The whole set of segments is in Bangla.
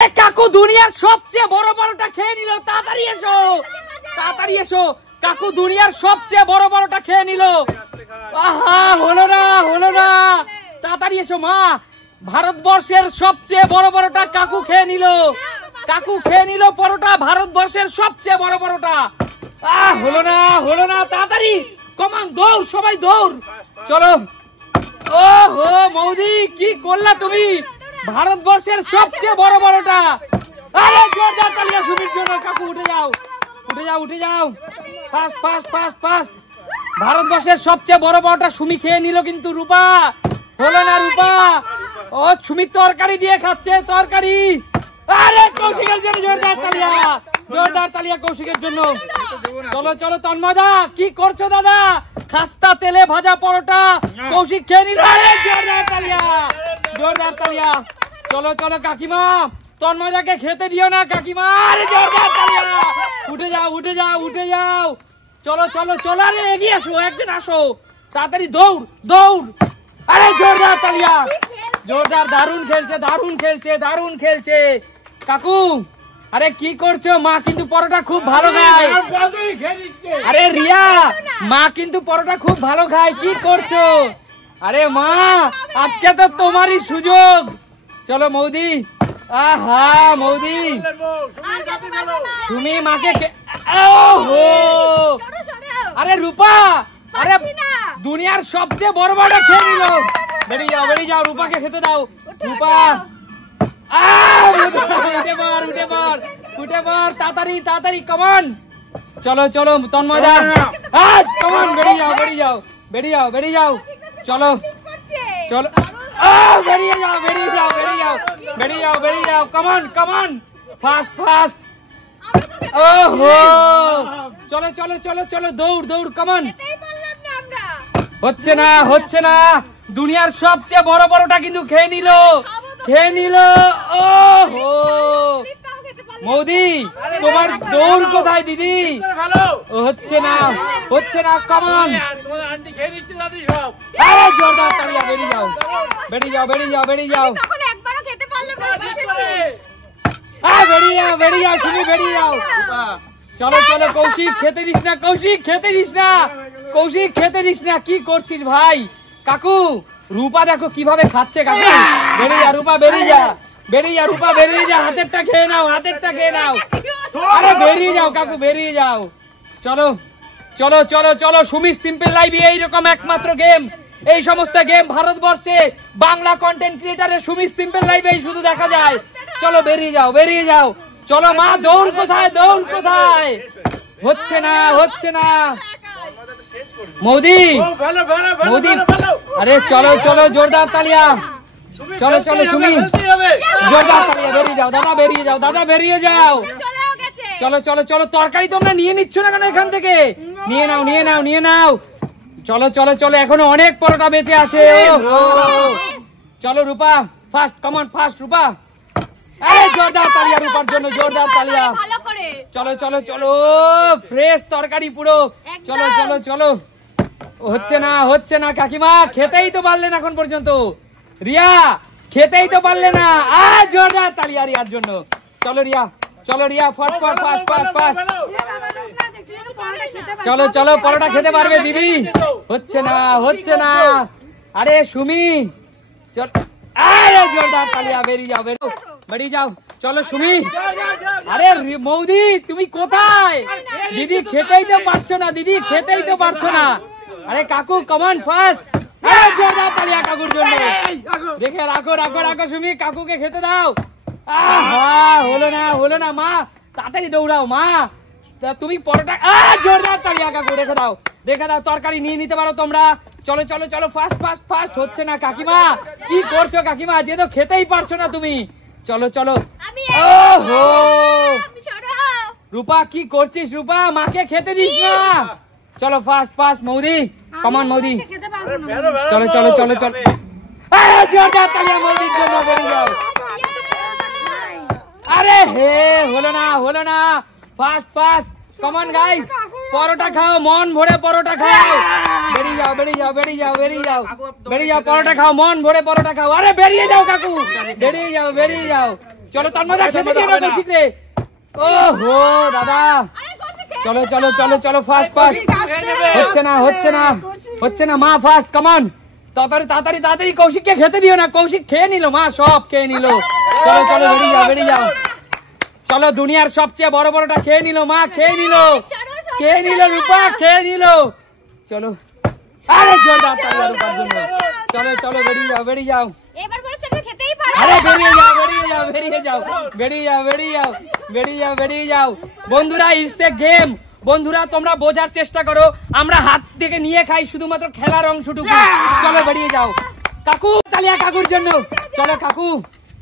কাকু দুনিয়ার সবচেয়ে বড় পরোটা খেয়ে নিল, তাড়াতাড়ি এসো, তাড়াতাড়ি এসো। কাকু দুনিয়ার সবচেয়ে বড় পরোটা খেয়ে নিল। আহা, হলো না, হলো না, তাড়াতাড়ি এসো মা। ভারতবর্ষের সবচেয়ে বড় পরোটা কাকু খেয়ে নিল। কাকু খেয়ে নিল পরোটা, ভারতবর্ষের সবচেয়ে বড় পরোটা। হলো না, হলো না, তাড়াতাড়ি কমান, দৌড়, সবাই দৌড়, চলো। ও হো মৌদি, কি করলা তুমি? ভারতবর্ষের সবচেয়ে বড় পরোটা। আরে জোরদার তালিয়া সুমির জন্য। কাকু উঠে যাও, উঠে যাও, উঠে যাও, ফাস্ট ফাস্ট ফাস্ট ফাস্ট। ভারতবর্ষের সবচেয়ে বড় পরোটা সুমি খেয়ে নিল, কিন্তু রূপা হলো না। রূপা ও সুমি তরকারি দিয়ে খাচ্ছে, তরকারি। আরে কৌশিকের জন্য জোরদার তালিয়া, জোরদার তালিয়া কৌশিকের জন্য। চলো চলো তন্ময়দা, কি করছো দাদা? খাস্তা তেলে ভাজা পরোটা কৌশিক খেয়ে নিল। আরে জোরদার তালিয়া, জোরদার তালিয়া। চলো চলো কাকিমা, তন্ময়দাকে খেতে দিও না কাকিমা। আরে জোরদার তালিয়া, উঠে যাও, উঠে যাও, উঠে যাও। চলো চলো চলো, আরে এগিয়ে আসো, একজন আসো, তাড়াতাড়ি দৌড় দৌড়। আরে জোরদার তালিয়া, জোরদার, দারুণ খেলছে, দারুণ খেলছে, দারুণ খেলছে। কাকু আরে কি করছো? মা কিন্তু পরোটা খুব ভালো খায়। আরে রিয়া, মা কিন্তু পরোটা খুব ভালো খায়, কি করছো? আরে মা, আজকে তো তোমারই সুযোগ। চলো মৌদি, আহা মৌদি, তুমি মাকে ওহো। আরে রূপা, আরে দুনিয়ার সবচেয়ে বড় বড়টা খেয়ে নিল। বেরিয়ে যাও, বেরিয়ে যাও, রূপাকে খেতে দাও। রূপা উঠে পড়, উঠে পড়, উঠে পড়, তাড়াতাড়ি তাড়াতাড়ি, কমান। চলো চলো তন্ময়দা, আজ কমান, বেরিয়ে যাও, বেরিয়ে যাও, বেরিয়ে যাও, বেরিয়ে যাও। চলো চলো, বেরিয়ে যাও, বেরিয়ে যাও, বেরিয়ে যাও, বেরিয়ে যাও, বেরিয়ে যাও, কমান কমান, ফাস্ট ফাস্ট। ওহো, চলো চলো চলো চলো, দৌড় দৌড়, কমান। হচ্ছে না, হচ্ছে না। দুনিয়ার সবচেয়ে বড় বড়টা কিন্তু খেয়ে নিল, খেয়ে নিল। ওহো মৌদি, তোমার দৌড় কোথায় দিদি? হচ্ছে না, হচ্ছে না, কমান। আরে জোরদার তালিয়া, বেরিয়ে যাও, বেরিয়ে যাও, বেরিয়ে যাও, বেরিয়ে যাও, বেরিয়ে যাও, বেরিয়ে যাও, শুনি বেরিয়ে যাও। চলো চলো কৌশিক, খেতে দিস না, কৌশিক খেতে দিস না, কৌশিক খেতে দিস না, কি করছিস ভাই? কাকু রূপা দেখো কিভাবে খাচ্ছে। কাকু বেরিয়ে যা, রূপা বেরিয়ে যা, বেরিয়ে যা, রূপা বেরিয়ে যা, হাতেরটা খেয়ে নাও, হাতেরটা খেয়ে নাও। আরে বেরিয়ে যাও কাকু, বেরিয়ে যাও। চলো চলো চলো চলো, সুমি সিম্পল লাইভে এইরকম একমাত্র গেম, এই সমস্ত গেম ভারতবর্ষে বাংলা কন্টেন্ট ক্রিয়েটারের সুমি সিম্পল লাইভেই শুধু দেখা যায়। চলো বেরিয়ে যাও, বেরিয়ে যাও। চলো মা, দৌড় কোথায়, দৌড় কোথায়? হচ্ছে না, হচ্ছে না। মোদি, মোদি, আরে চলো চলো, জোরদার তালিয়া। চলো চলো সুমি, জোরদার তালিয়া, বেরিয়ে যাও দাদা, বেরিয়ে যাও দাদা, বেরিয়ে যাও। চলো চলো চলো, তরকারি তোমরা নিয়ে নিচ্ছ না কেন এখান থেকে? নিয়ে নাও, নিয়ে নাও, নিয়ে নাও। চলো চলো চলো, এখনো অনেক পরোটা বেঁচে আছে। চলো রূপা, ফাস্ট, কমন, ফাস্ট রূপা। আরে জোরদার তালিয়া রূপার জন্য, জোরদার তালিয়া। চলো চলো চলো, ফ্রেশ তরকারি পুরো। চলো চলো চলো, হচ্ছে না, হচ্ছে না কাকিমা, খেতেই তো পারলেন এখন পর্যন্ত। রিয়া খেতেই তো পারলে না। জোরদার তালিয়া রিয়ার জন্য। চলো রিয়া, চলো Riya, fast fast fast fast fast. চলো চলো, পরোটা খেতে পারবে দিদি। হচ্ছে না, হচ্ছে না। আরে সুমি, চল, আরে জোরদার তালিয়া, বেরিয়ে যাও, বেরিয়ে যাও। চলো সুমি। আরে মৌদি, তুমি কোথায়? দিদি খেতেই তো পারছো না, দিদি খেতেই তো পারছো না। আরে কাকু কমান, ফাস্ট। জোরদার তালিয়া কাকুর জন্য। দেখে রাখো, রাখো, রাখো সুমি, কাকুকে খেতে দাও। হলো না, হলো না। মা তাড়াতাড়ি দৌড়াও মা, তুমি পরোটা। জোরদার তালিয়া কাকু, রেখে দাও, রেখে দাও, তরকারি নিয়ে নিতে পারো তোমরা। চলো চলো চলো, ফাস্ট ফাস্ট ফাস্ট। হচ্ছে না কাকিমা, কি করছো কাকিমা? যে তো খেতেই পারছো না তুমি। চলো চলো। ওহো রূপা, কি করছিস রূপা? মাকে খেতে দিস না। চলো ফাস্ট ফাস্ট, মৌদি কমান, মৌদি। চলো চলো চলো চলো, জোরদার তালিয়া মৌদির জন্য, বেরিয়ে যাও। আরে হে, হলো না, হলো না। ফাস্ট ফাস্ট, কমান গাইস, পরোটা খাও, মন ভরে পরোটা খাও। বেরিয়ে যাও, বেরিয়ে যাও, বেরিয়ে যাও, বেরিয়ে যাও, বেরিয়ে যাও, পরোটা খাও, মন ভরে পরোটা খাও। আরে বেরিয়ে যাও কাকু, বেরিয়ে যাও, বেরিয়ে যাও। চলো তন্ময়দা খেতে দিও না কৌশিক রে। ওহো দাদা, চলো চলো চলো চলো ফাস্ট ফাস্ট। হচ্ছে না হচ্ছে না হচ্ছে না মা, ফাস্ট কামান, তাড়াতাড়ি তাড়াতাড়ি তাড়াতাড়ি কৌশিককে খেতে দিও না। কৌশিক খেয়ে নিল মা, সব খেয়ে নিল। চলো চলো বেরিয়ে যাও বেরিয়ে যাও। চলো দুনিয়ার সবচেয়ে বড় বড়টা খেয়ে নিল মা, খেয়ে নিল খেয়ে নিল রূপা, খেয়ে নিল। চলো আরে জোরদার তালি রূপার জন্য। চলো চলো বেরিয়ে যাও বেরিয়ে যাও। আরে বেরিয়ে যাও বেরিয়ে যাও বেরিয়ে যাও বেরিয়ে যাও বেরিয়ে যাও বেরিয়ে যাও বেরিয়ে যাও। বন্ধুরা ইটস এ গেম। বন্ধুরা তোমরা বোঝার চেষ্টা করো, আমরা হাত থেকে নিয়ে খাই শুধুমাত্র খেলার অংশটুকু। চলো বেরিয়ে যাও। কাকু তালিয়া কাকুর জন্য। চলো কাকু,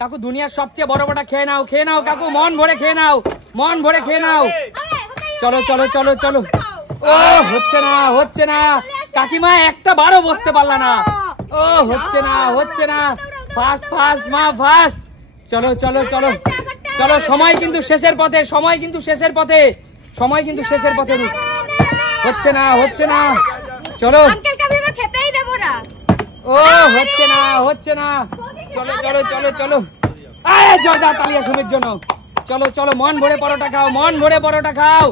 কাকু দুনিয়ার সবচেয়ে বড় বড়টা খেয়ে নাও, খেয়ে নাও কাকু, মন ভরে খেয়ে নাও, মন ভরে খেয়ে নাও। চলো চলো চলো চলো। ও হচ্ছে না হচ্ছে না, কাকিমা একটা বারও বসতে পারলা না। ও হচ্ছে না হচ্ছে না, ফাস্ট ফাস্ট মা ফাস্ট। চলো চলো চলো চলো, সময় কিন্তু শেষের পথে, সময় কিন্তু শেষের পথে, সময় কিন্তু শেষের পথে। হচ্ছে না হচ্ছে না, চলো। ও হচ্ছে না হচ্ছে না, চলো চলো চলো চলো। আরে জোরদার তালিয়া সুমির জন্য। চলো চলো, মন ভরে পরোটা খাও, মন ভরে পরোটা খাও।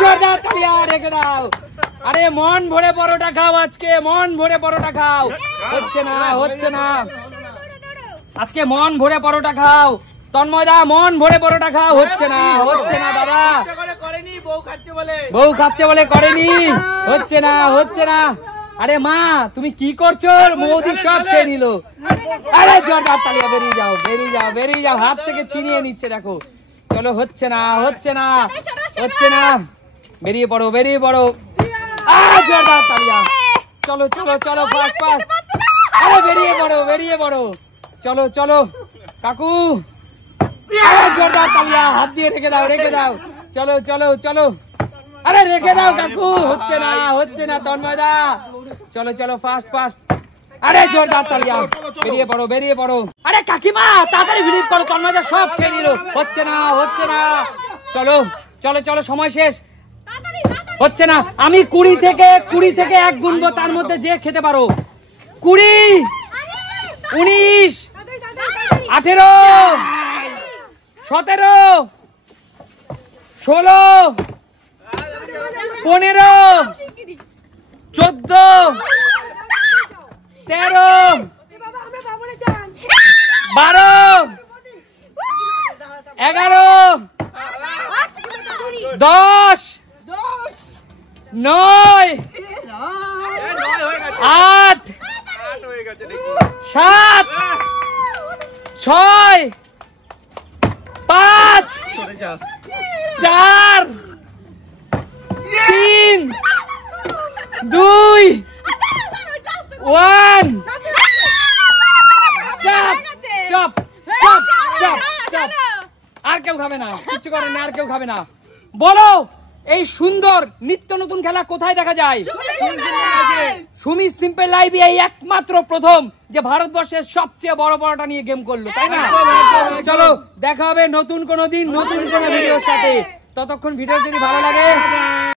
জোরদার তালিয়া, রেখে দাও। আরে মন ভরে পরোটা খাও আজকে, মন ভরে পরোটা খাও। হচ্ছে না হচ্ছে না, আজকে মন ভরে পরোটা খাও। তন্ময়দা মন ভরে পরোটা খাও। হচ্ছে না হচ্ছে না দাদা, বউ খাচ্ছে বলে করেনি। হচ্ছে না হচ্ছে না। আরে মা তুমি কি করছো, মোদি সব খেয়ে নিল। আরে জোরদার তালিয়া, বেরিয়ে যাও বেরিয়ে যাও বেরিয়ে যাও, হাত থেকে ছিনিয়ে নিচ্ছে দেখো। চলো হচ্ছে না হচ্ছে না হচ্ছে না, বেরিয়ে পড়ো বেরিয়ে পড়ো। জোরদার তালিয়া, চলো চলো চলো ফাস্ট ফাস্ট। আরে বেরিয়ে পড়ো বেরিয়ে পড়ো। চলো চলো কাকু, জোরদার তালিয়া, হাত দিয়ে রেখে দাও রেখে দাও। চলো চলো চলো, আরে রেখে দাও কাকু। হচ্ছে না হচ্ছে না তন্ময়দা, চলো চলো ফাস্ট ফাস্ট। আরে জোরদার তালিয়া, বেরিয়ে পড়ো বেরিয়ে পড়ো। আরে কাকিমা তাড়াতাড়ি ভিড় করো, তন্ময়দা সব খেয়ে নিল। হচ্ছে না হচ্ছে না, চলো চলো চলো, সময় শেষ। হচ্ছে না, আমি 20 থেকে 1 গুনবো, তার মধ্যে যে খেতে পারো। 20, 19, 18, 17, 16, 15, 14, 13, 12, 11, 10, 9, 8, 7, 6, 5, 4, 3, 2, 1। Stop stop stop stop. আর কেউ খাবে না, কিছু করেন না, আর কেউ খাবে না। বলো এই সুন্দর নিত্য নতুন খেলা কোথায় দেখা যায়? সুমি সিম্পল লাইভ এই একমাত্র প্রথম যে ভারতবর্ষের সবচেয়ে বড় বড়টা নিয়ে গেম করলো, তাই না? চলো দেখা হবে নতুন কোনো দিন নতুন কোনো ভিডিওর সাথে। ততক্ষণ ভিডিও যদি ভালো লাগে